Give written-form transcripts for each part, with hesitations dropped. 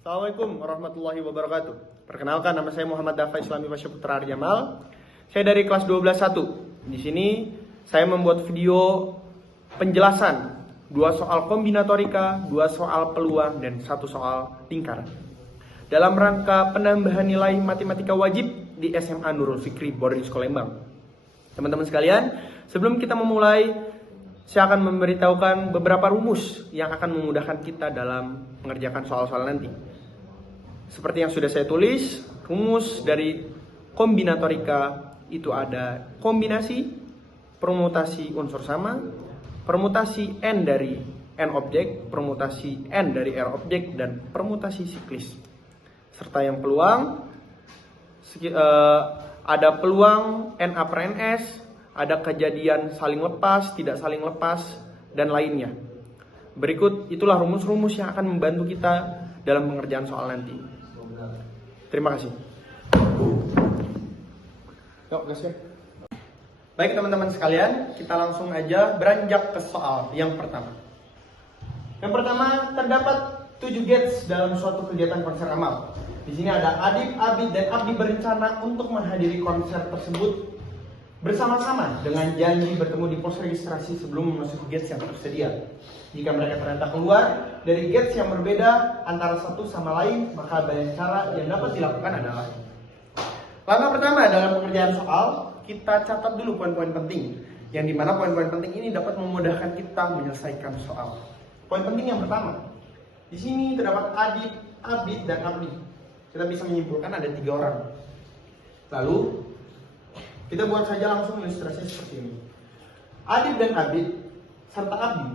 Assalamualaikum warahmatullahi wabarakatuh. Perkenalkan, nama saya Muhammad Dafa Islami Pasha Putra Jamal. Saya dari kelas 12-1. Di sini saya membuat video penjelasan 2 soal kombinatorika, 2 soal peluang, dan 1 soal lingkaran. Dalam rangka penambahan nilai matematika wajib di SMA Nurul Fikri Boarding School Lembang. Teman-teman sekalian, sebelum kita memulai, saya akan memberitahukan beberapa rumus yang akan memudahkan kita dalam mengerjakan soal-soal nanti. Seperti yang sudah saya tulis, rumus dari kombinatorika itu ada kombinasi, permutasi unsur sama, permutasi N dari N objek, permutasi N dari R objek, dan permutasi siklis. Serta yang peluang, ada peluang NA per NS, ada kejadian saling lepas, tidak saling lepas, dan lainnya. Berikut itulah rumus-rumus yang akan membantu kita dalam pengerjaan soal nanti. Terima kasih. Yuk, gasnya. Baik teman-teman sekalian, kita langsung aja beranjak ke soal yang pertama. Yang pertama, terdapat 7 gates dalam suatu kegiatan konser amal. Di sini ada Adib, Abid, dan Abdi berencana untuk menghadiri konser tersebut bersama-sama dengan janji bertemu di pos registrasi sebelum memasuki gates yang tersedia. Jika mereka ternyata keluar dari gates yang berbeda antara satu sama lain, maka banyak cara yang dapat dilakukan adalah: langkah pertama dalam pengerjaan soal, kita catat dulu poin-poin penting, yang dimana poin-poin penting ini dapat memudahkan kita menyelesaikan soal. Poin penting yang pertama, di sini terdapat Adib, Abid, dan Abdi. Kita bisa menyimpulkan ada 3 orang. Lalu kita buat saja langsung ilustrasi seperti ini. Adib dan Abid serta Abdi,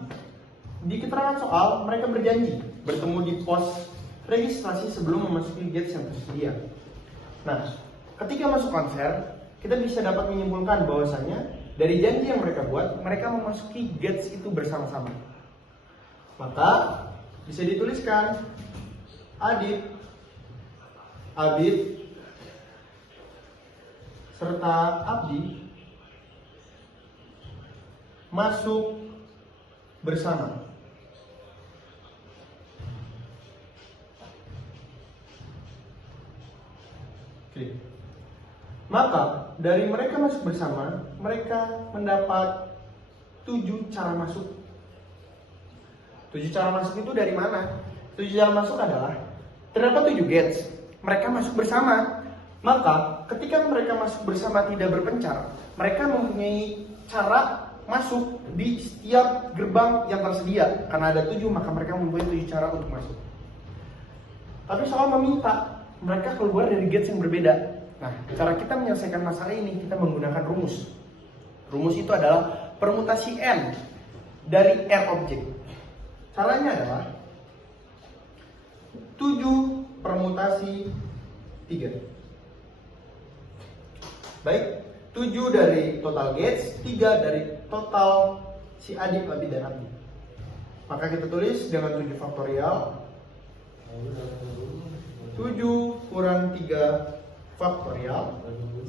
di keterangan soal mereka berjanji bertemu di pos registrasi sebelum memasuki gates yang tersedia. Nah, ketika masuk konser, kita bisa dapat menyimpulkan bahwasanya dari janji yang mereka buat, mereka memasuki gates itu bersama-sama. Maka bisa dituliskan Adib, Abid, serta Abdi masuk bersama. Oke. Maka dari mereka masuk bersama, mereka mendapat 7 cara masuk. 7 cara masuk itu dari mana? 7 cara masuk adalah terdapat 7 gates. Mereka masuk bersama. Maka ketika mereka masuk bersama tidak berpencar, mereka mempunyai cara masuk di setiap gerbang yang tersedia. Karena ada 7, maka mereka mempunyai 7 cara untuk masuk. Tapi soal meminta mereka keluar dari gates yang berbeda. Nah, cara kita menyelesaikan masalah ini, kita menggunakan rumus. Rumus itu adalah permutasi N dari R objek. Caranya adalah 7 permutasi 3. Baik, 7 dari total gates, 3 dari total si Adib, Abid, dan Abdi. Maka kita tulis dengan 7 faktorial. 7 kurang 3 faktorial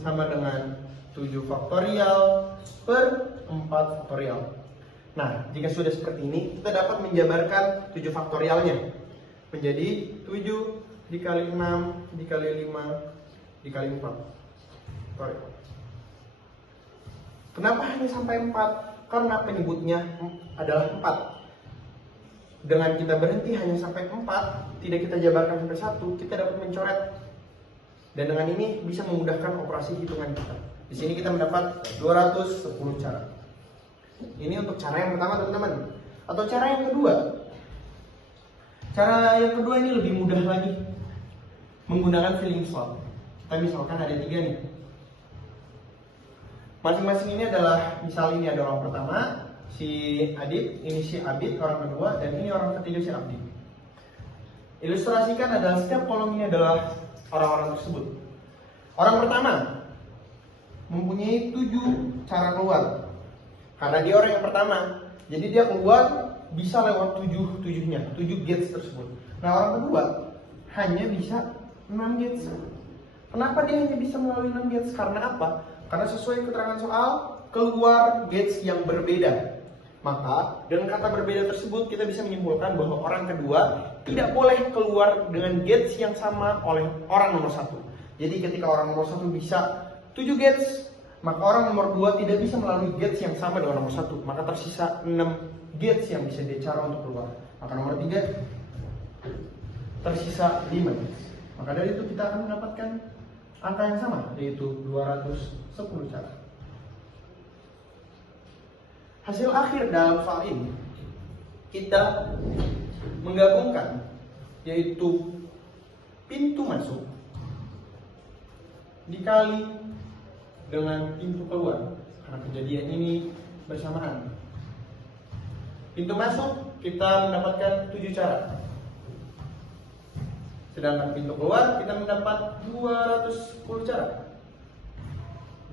sama dengan 7 faktorial per 4 faktorial. Nah, jika sudah seperti ini, kita dapat menjabarkan 7 faktorialnya menjadi 7 dikali 6 dikali 5 dikali 4. Kenapa hanya sampai 4? Karena penyebutnya adalah 4. Dengan kita berhenti hanya sampai 4, tidak kita jabarkan sampai 1, kita dapat mencoret. Dan dengan ini bisa memudahkan operasi hitungan kita. Di sini kita mendapat 210 cara. Ini untuk cara yang pertama, teman-teman. Atau cara yang kedua. Cara yang kedua ini lebih mudah lagi. Menggunakan filling slot. Kita misalkan ada 3 nih. Masing-masing ini adalah, misal ini ada orang pertama, si Adib, ini si Abid, orang kedua, dan ini orang ketiga si Abdi. Ilustrasikan adalah setiap kolom ini adalah orang-orang tersebut. Orang pertama mempunyai 7 cara keluar. Karena dia orang yang pertama, jadi dia keluar bisa lewat 7 gates tersebut. Nah, orang kedua hanya bisa 6 gates. Kenapa dia hanya bisa melalui 6 gates? Karena apa? Karena sesuai keterangan soal, keluar gates yang berbeda. Maka dengan kata berbeda tersebut kita bisa menyimpulkan bahwa orang kedua tidak boleh keluar dengan gates yang sama oleh orang nomor 1. Jadi ketika orang nomor 1 bisa 7 gates, maka orang nomor 2 tidak bisa melalui gates yang sama dengan nomor 1. Maka tersisa 6 gates yang bisa dia cara untuk keluar. Maka nomor 3 tersisa 5 gates. Maka dari itu kita akan mendapatkan angka yang sama, yaitu 210 cara. Hasil akhir dalam soal ini kita menggabungkan, yaitu pintu masuk dikali dengan pintu keluar, karena kejadian ini bersamaan. Pintu masuk kita mendapatkan 7 cara, sedangkan pintu keluar kita mendapat 210 cara.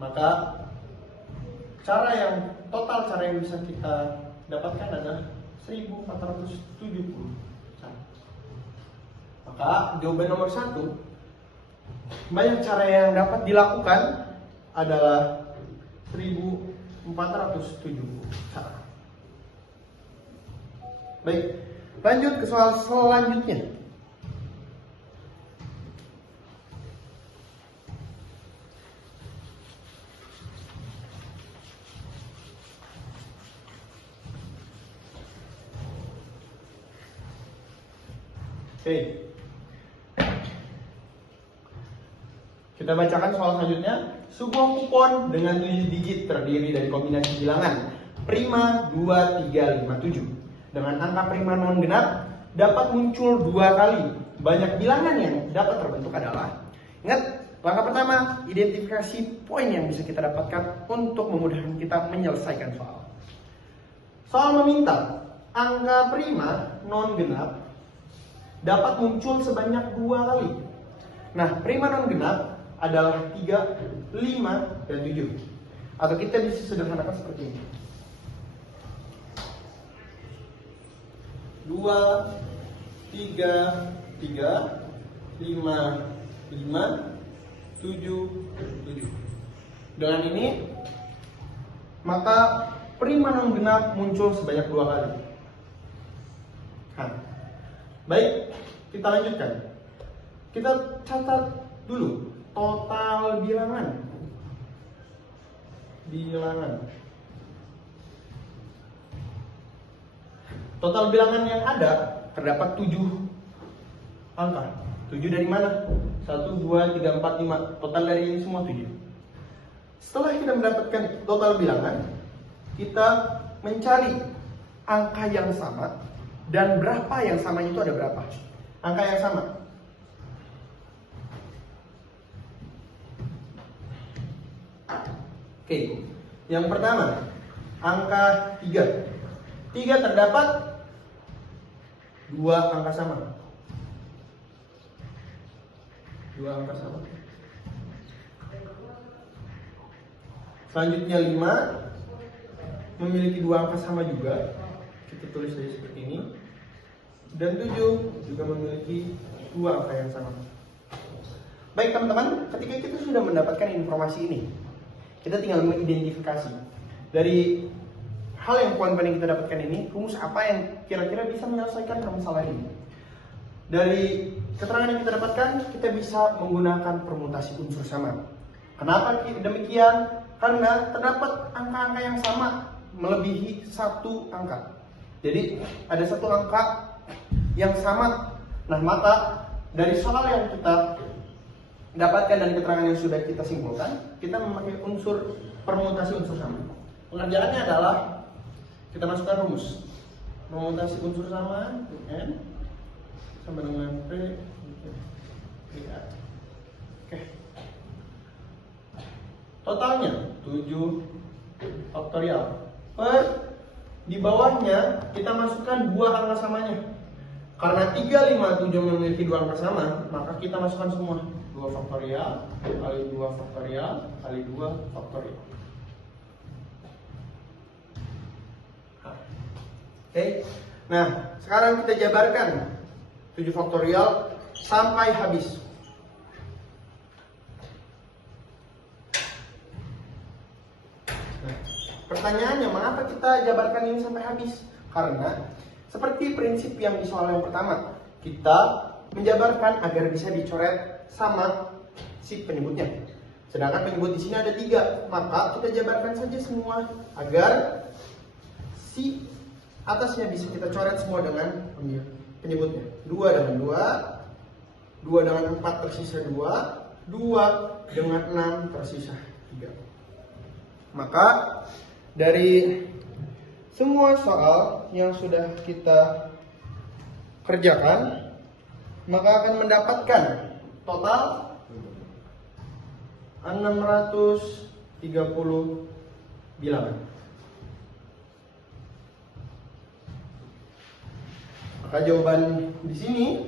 Maka total cara yang bisa kita dapatkan adalah 1470 cara. Maka jawaban nomor 1, banyak cara yang dapat dilakukan adalah 1470 cara. Baik, lanjut ke soal selanjutnya. Oke. Kita bacakan soal selanjutnya. Sebuah kupon dengan 7 digit terdiri dari kombinasi bilangan prima 2, 3, 5, 7. Dengan angka prima non genap dapat muncul 2 kali. Banyak bilangan yang dapat terbentuk adalah, ingat, langkah pertama, identifikasi poin yang bisa kita dapatkan untuk memudahkan kita menyelesaikan soal. Soal meminta angka prima non genap dapat muncul sebanyak 2 kali. Nah, prima non genap adalah 3, 5, dan 7. Atau kita bisa sederhanakan seperti ini. 2, 3, 3, 5, 5, 7, 7. Dengan ini, maka prima non genap muncul sebanyak 2 kali. Nah, baik, kita lanjutkan. Kita catat dulu total bilangan. Total bilangan yang ada terdapat 7 angka. 7 dari mana? 1, 2, 3, 4, 5. Total dari ini semua 7. Setelah kita mendapatkan total bilangan, kita mencari angka yang sama. Dan berapa yang samanya itu ada berapa? Angka yang sama. Oke, yang pertama, angka 3. 3 terdapat 2 angka sama. 2 angka sama. Selanjutnya 5 memiliki 2 angka sama juga. Kita tulis saja seperti ini. Dan 7 juga memiliki 2 angka yang sama. Baik teman-teman, ketika kita sudah mendapatkan informasi ini, kita tinggal mengidentifikasi dari hal yang poin-poin yang kita dapatkan ini, rumus apa yang kira-kira bisa menyelesaikan masalah ini. Dari keterangan yang kita dapatkan, kita bisa menggunakan permutasi unsur sama. Kenapa demikian? Karena terdapat angka-angka yang sama melebihi 1 angka. Jadi ada 1 angka yang sama. Nah, maka dari soal yang kita dapatkan dan keterangan yang sudah kita simpulkan, kita memakai unsur permutasi unsur sama. Pengerjaannya adalah kita masukkan rumus permutasi unsur sama N sama dengan P A. Oke. Totalnya 7 faktorial per di bawahnya kita masukkan 2 angka samanya. Karena 3, 5, 7 memiliki 2 angka sama, maka kita masukkan semua. 2 faktorial kali 2 faktorial kali 2 faktorial. Oke. Nah, sekarang kita jabarkan 7 faktorial sampai habis. Nah, pertanyaannya, mengapa kita jabarkan ini sampai habis? Karena seperti prinsip yang di soal yang pertama, kita menjabarkan agar bisa dicoret sama si penyebutnya. Sedangkan penyebut di sini ada 3, maka kita jabarkan saja semua agar si atasnya bisa kita coret semua dengan penyebutnya. 2 dengan 2, 2 dengan 4 tersisa 2, 2 dengan 6 tersisa 3. Maka dari semua soal yang sudah kita kerjakan, maka akan mendapatkan total 630 bilangan. Maka jawaban di sini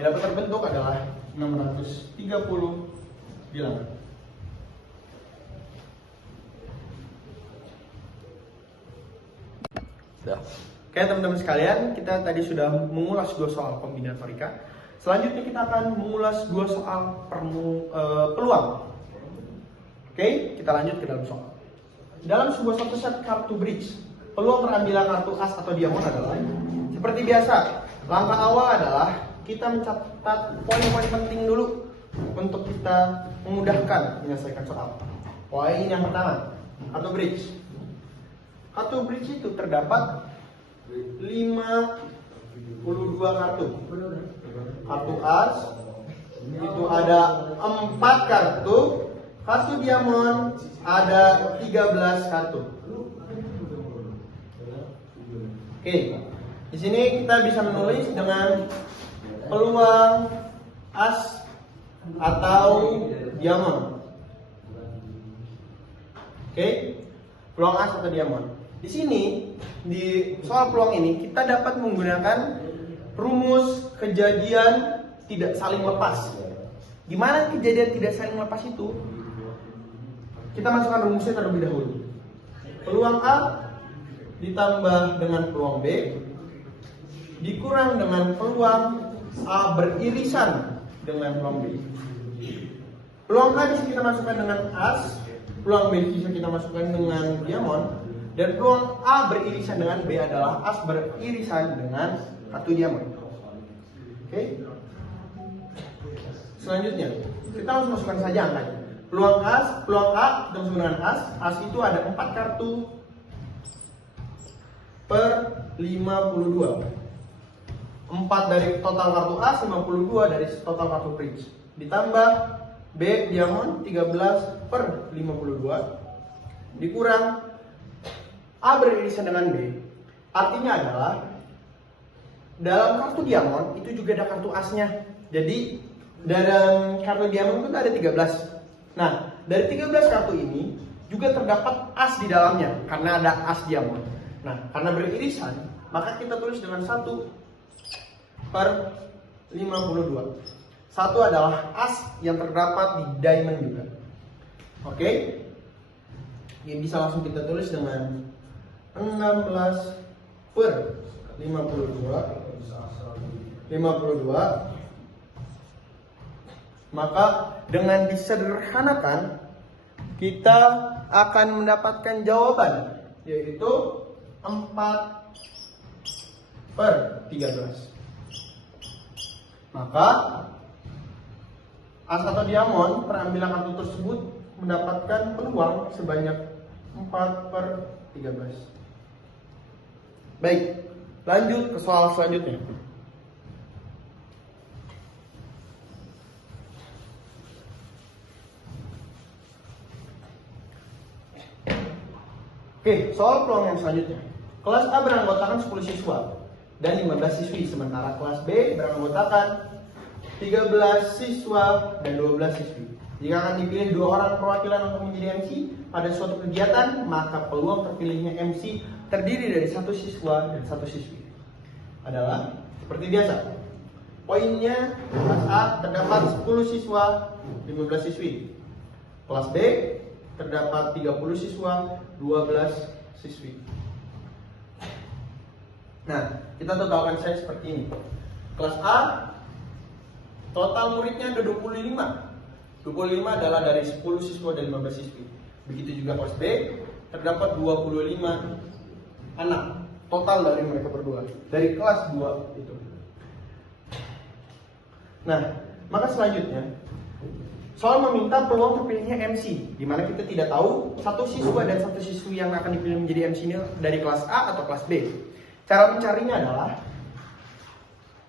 yang dapat terbentuk adalah 630 bilangan. Oke teman-teman sekalian, kita tadi sudah mengulas 2 soal kombinatorika. Selanjutnya kita akan mengulas 2 soal peluang. Oke, kita lanjut ke dalam soal. Dalam satu set kartu bridge, peluang terambilnya kartu as atau diamond adalah seperti biasa. Langkah awal adalah kita mencatat poin-poin penting dulu untuk kita memudahkan menyelesaikan soal. Poin yang pertama, kartu bridge. Kartu bridge itu terdapat 52 kartu. Kartu as itu ada 4 kartu. Kartu diamond ada 13 kartu. Oke, di sini kita bisa menulis dengan peluang as atau diamond. Oke, peluang as atau diamond. Di sini di soal peluang ini kita dapat menggunakan rumus kejadian tidak saling lepas. Gimana kejadian tidak saling lepas itu? Kita masukkan rumusnya terlebih dahulu. Peluang A ditambah dengan peluang B dikurang dengan peluang A beririsan dengan peluang B. Peluang A bisa kita masukkan dengan as, peluang B bisa kita masukkan dengan diamond, dan peluang A beririsan dengan B adalah as beririsan dengan kartu diamond. Oke. Selanjutnya, kita harus masukkan saja angkanya. Peluang A kita masukkan dengan as itu ada 4 kartu per 52. 4 dari total kartu as, 52 dari total kartu bridge. Ditambah B diamond 13 per 52 dikurang A beririsan dengan B. Artinya adalah dalam kartu diamond itu juga ada kartu asnya. Jadi dalam kartu diamond itu ada 13. Nah, dari 13 kartu ini juga terdapat as di dalamnya karena ada as diamond. Nah, karena beririsan, maka kita tulis dengan 1 per 52. 1 adalah as yang terdapat di diamond juga. Oke. Ini bisa langsung kita tulis dengan 16 per 52. Maka dengan disederhanakan kita akan mendapatkan jawaban, yaitu 4 per 13. Maka as atau diamond perambilan kartu tersebut mendapatkan peluang sebanyak 4 per 13. Baik, lanjut ke soal selanjutnya. Oke, soal peluang yang selanjutnya. Kelas A beranggotakan 10 siswa dan 15 siswi, sementara kelas B beranggotakan 13 siswa dan 12 siswi. Jika akan dipilih 2 orang perwakilan untuk menjadi MC pada suatu kegiatan, maka peluang terpilihnya MC terdiri dari 1 siswa dan 1 siswi. Adalah seperti biasa. Poinnya, kelas A terdapat 10 siswa, 15 siswi. Kelas B terdapat 30 siswa, 12 siswi. Nah, kita totalkan saya seperti ini. Kelas A, total muridnya ada 25. 25 adalah dari 10 siswa dan 15 siswi. Begitu juga kelas B, terdapat 25 anak total dari mereka berdua, dari kelas 2 itu. Nah, maka selanjutnya soal meminta peluang terpilihnya MC, di mana kita tidak tahu satu siswa dan satu siswi yang akan dipilih menjadi MC ini dari kelas A atau kelas B. Cara mencarinya adalah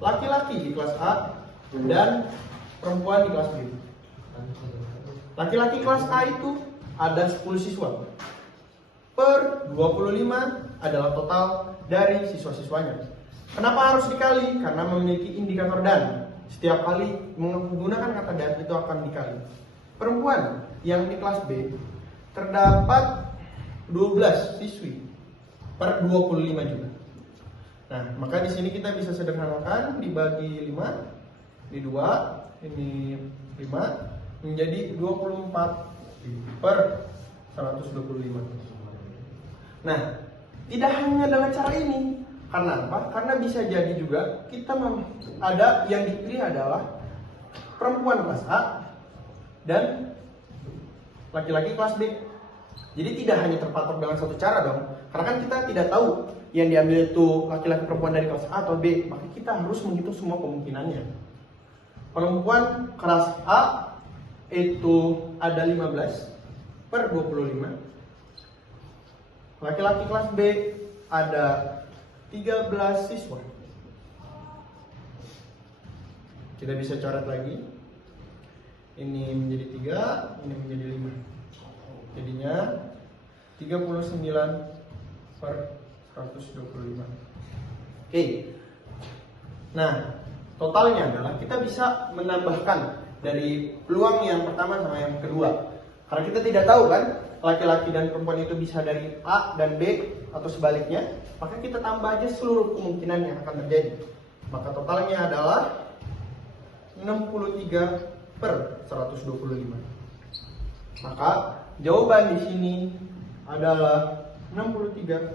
laki-laki di kelas A dan perempuan di kelas B. Laki-laki kelas A itu ada 10 siswa. Per 25 adalah total dari siswa-siswanya. Kenapa harus dikali? Karena memiliki indikator dan. Setiap kali menggunakan kata dan itu akan dikali. Perempuan yang di kelas B terdapat 12 siswi per 25 juga. Nah, maka di sini kita bisa sederhanakan dibagi 5, di 2, ini 5 menjadi 24 per 125. Nah, tidak hanya dengan cara ini. Karena apa? Karena bisa jadi juga kita ada yang dipilih adalah perempuan kelas A dan laki-laki kelas B. Jadi tidak hanya terpatok dengan satu cara dong. Karena kan kita tidak tahu yang diambil itu laki-laki perempuan dari kelas A atau B. Maka kita harus menghitung semua kemungkinannya. Perempuan kelas A itu ada 15 per 25. Laki-laki kelas B ada 13 siswa. Kita bisa coret lagi. Ini menjadi 3, ini menjadi 5. Jadinya 39 per 125. Oke. Nah, totalnya adalah kita bisa menambahkan dari peluang yang pertama sama yang kedua. Karena kita tidak tahu kan, laki-laki dan perempuan itu bisa dari A dan B atau sebaliknya, maka kita tambah aja seluruh kemungkinan yang akan terjadi. Maka totalnya adalah 63 per 125. Maka jawaban di sini adalah 63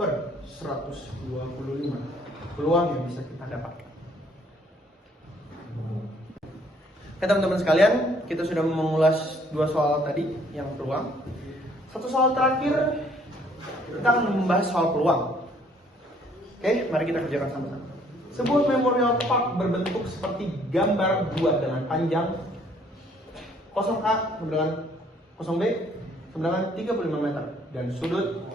per 125 peluang yang bisa kita dapatkan. Oke teman-teman sekalian, kita sudah mengulas 2 soal tadi yang peluang. Satu soal terakhir, kita akan membahas soal peluang. Oke, mari kita kerjakan sama-sama. Sebuah memorial park berbentuk seperti gambar buat dengan panjang 0A dengan 0B sama dengan 35 meter dan sudut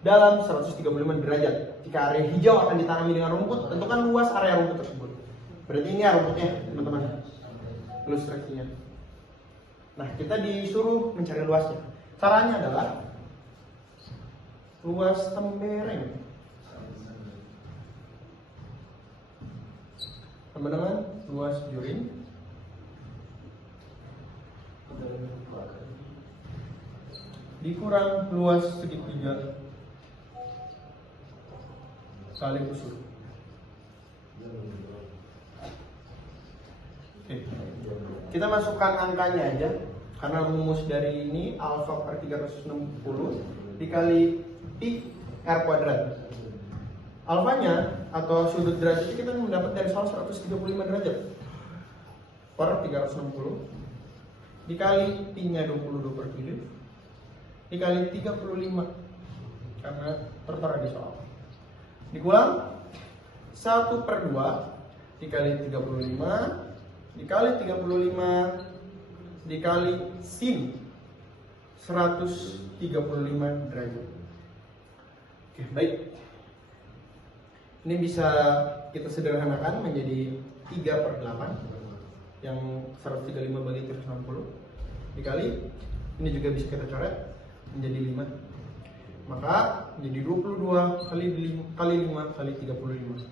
dalam 135 derajat. Jika area hijau akan ditanami dengan rumput, tentukan luas area rumput tersebut. Berarti ini rumputnya, teman-teman. Ilustrasinya. Nah, kita disuruh mencari luasnya. Caranya adalah luas tembereng sama dengan luas jurin dikurang luas segitiga kali kusur. Oke. Kita masukkan angkanya aja, karena rumus dari ini alfa per 360 dikali pi r kuadrat. Alfanya atau sudut derajatnya kita mendapat dari 135 derajat per 360 dikali pi-nya 22 per kilo dikali 35 karena tertera di soal. Dikulang 1 per 2 dikali 35 dikali 35 dikali sin 135 derajat. Oke, baik. Ini bisa kita sederhanakan menjadi 3 per 8 yang 135 bagi 360 dikali, ini juga bisa kita coret menjadi 5. Maka menjadi 22 kali 5 kali 35.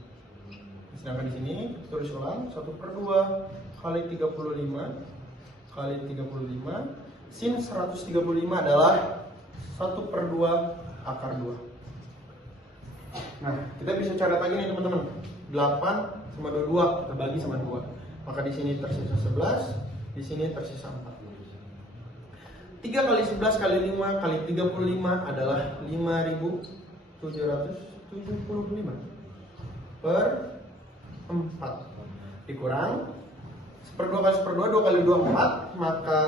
Sedangkan di sini tulis ulang 1 per 2 kali 35 kali 35 sin 135 adalah 1 per 2 akar 2. Nah, kita bisa coret lagi nih teman-teman. 8 sama 22 kita bagi sama 2. Maka di sini tersisa 11, di sini tersisa 4. 3 kali 11 kali 5 kali 35 adalah 5.775 per 4 dikurang 1/2 kali 1/2, 2 kali 2 4, maka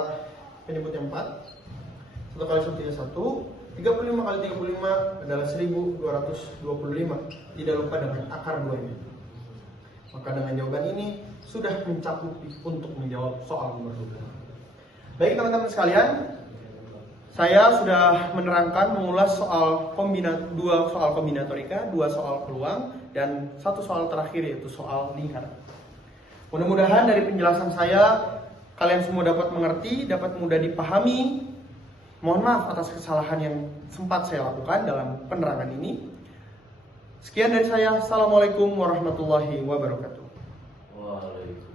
penyebutnya 4. 1 kali 1 nya 1, 35 kali 35 adalah 1225. Tidak lupa dengan akar 2-nya. Maka dengan jawaban ini sudah mencakupi untuk menjawab soal nomor 2. Baik teman-teman sekalian, saya sudah menerangkan mengulas soal dua soal kombinatorika, 2 soal peluang, dan 1 soal terakhir yaitu soal lingkar. Mudah-mudahan dari penjelasan saya kalian semua dapat mengerti, dapat mudah dipahami. Mohon maaf atas kesalahan yang sempat saya lakukan dalam penerangan ini. Sekian dari saya. Assalamualaikum warahmatullahi wabarakatuh. Waalaikumsalam.